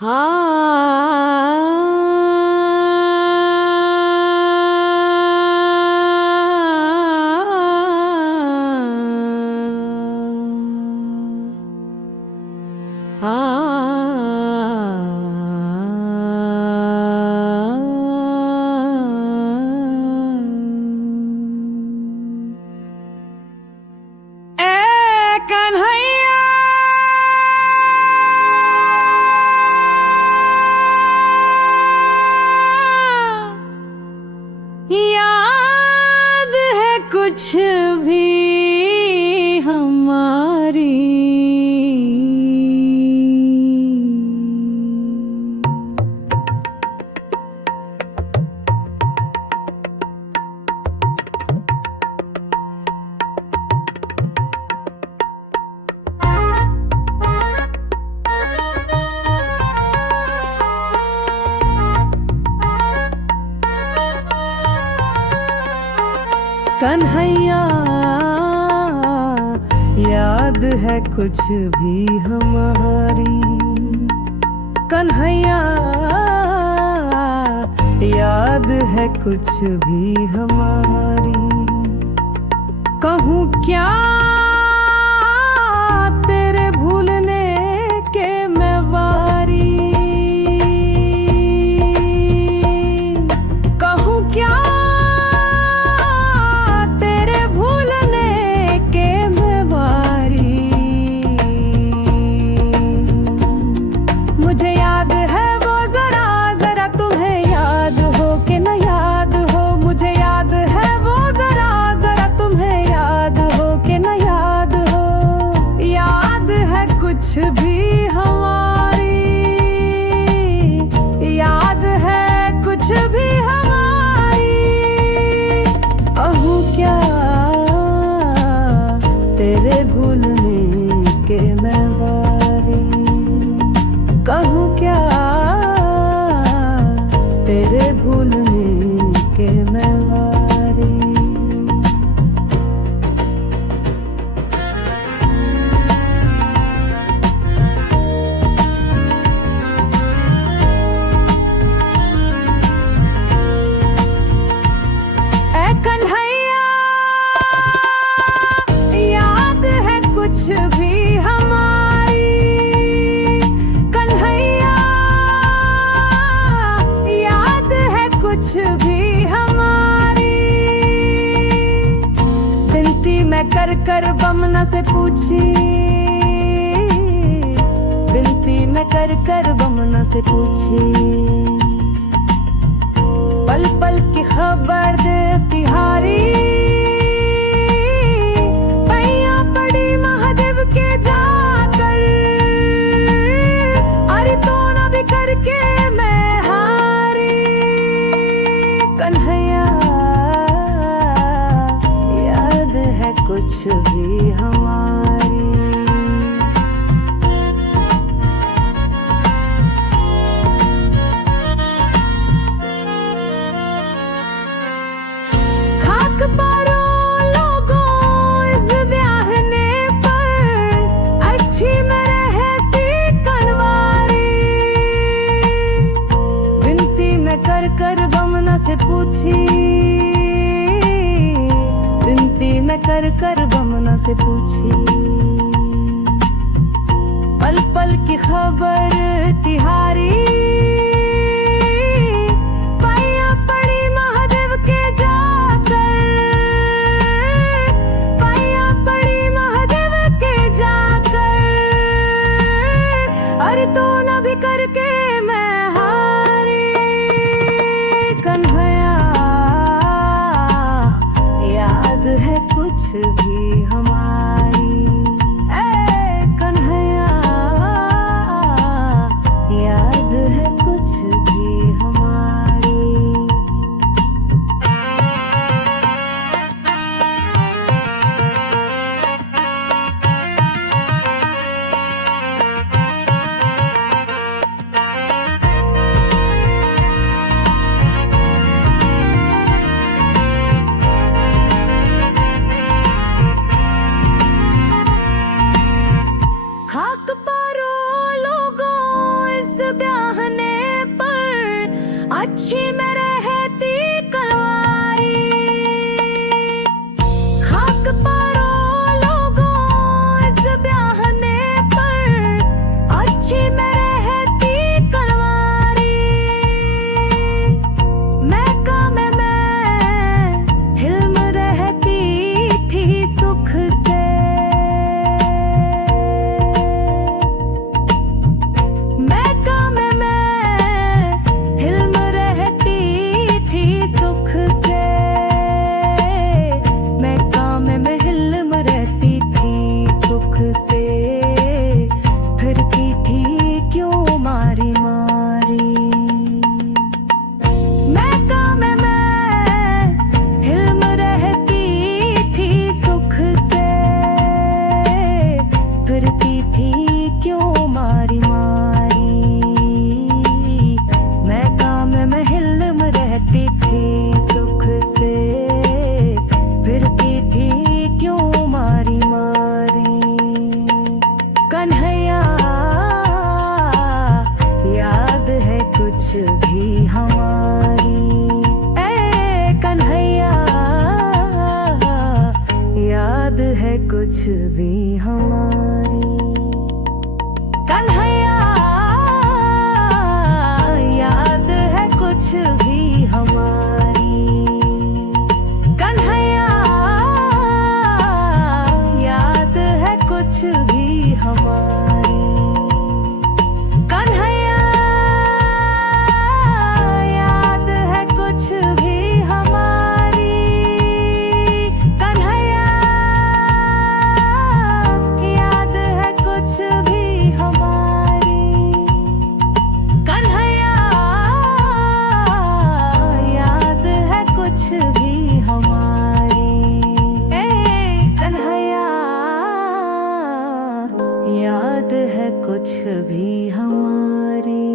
याद है कुछ भी हमारी। कन्हैया याद है कुछ भी हमारी। कन्हैया याद है कुछ भी हमारी। कहूँ क्या तेरे भूलने के मैं वारी। कहूँ क्या कुछ भी हमारी। याद है कुछ भी हमारी। कहूँ क्या तेरे भूलने के मैं वारी। कहूँ क्या तेरे भूलने के मैं वारी। कुछ भी हमारी। कन्हैया याद है कुछ भी हमारी। विनती मैं कर कर बमना से पूछी। विनती मैं कर कर बमना से पूछी। पल पल की खबर दे तिहारी। के जाकर अरे तो न भी करके मैं हारी। कन्हैया याद है कुछ भी हमारी। खाक पारो लोगों इस ब्याहने अच्छी मैं रहती कनवारी। विनती मैं कर कर बमना से पूछी। विनती मैं कर कर बमना से पूछी। पल पल की खबर तिहारी। पाया पड़ी महादेव के जाकर। पाया पड़ी महादेव के जाकर अरे तो न भी करके मैं हारी। कन्हैया याद है कुछ भी हमारी। कन्हैया याद है कुछ भी हमारी। खाक पारो लोगों इस ब्याहने पर अच्छी में रहती कवारी। खाक परो लोगों इस ब्याहने पर अच्छी में रहती कवारी। मैका में मैं हिल्म रहती थी सुख से। मैका में मैं हिल्म रहती थी सुख से। मैका में मैं हिल्म रहती थी सुख से। फिरती थी क्यों मारी मारी। मैका में मैं हिल्म रहती थी सुख से। फिरती थी क्यों मारी मारी। मैका में मैं हिल्म रहती थी सुख से। फिरती थी क्यों मारी मारी। कन्हैया याद है कुछ भी हमारी। ए कन्हैया याद है कुछ भी हमारी। कन्हैया याद है कुछ भी हमारी। कन्हैया याद है कुछ भी हमारी। कन्हैया याद है कुछ भी हमारी। कन्हैया याद है कुछ भी हमारी। कन्हैया याद है कुछ भी हमारी। ए कन्हैया याद है कुछ भी हमारी।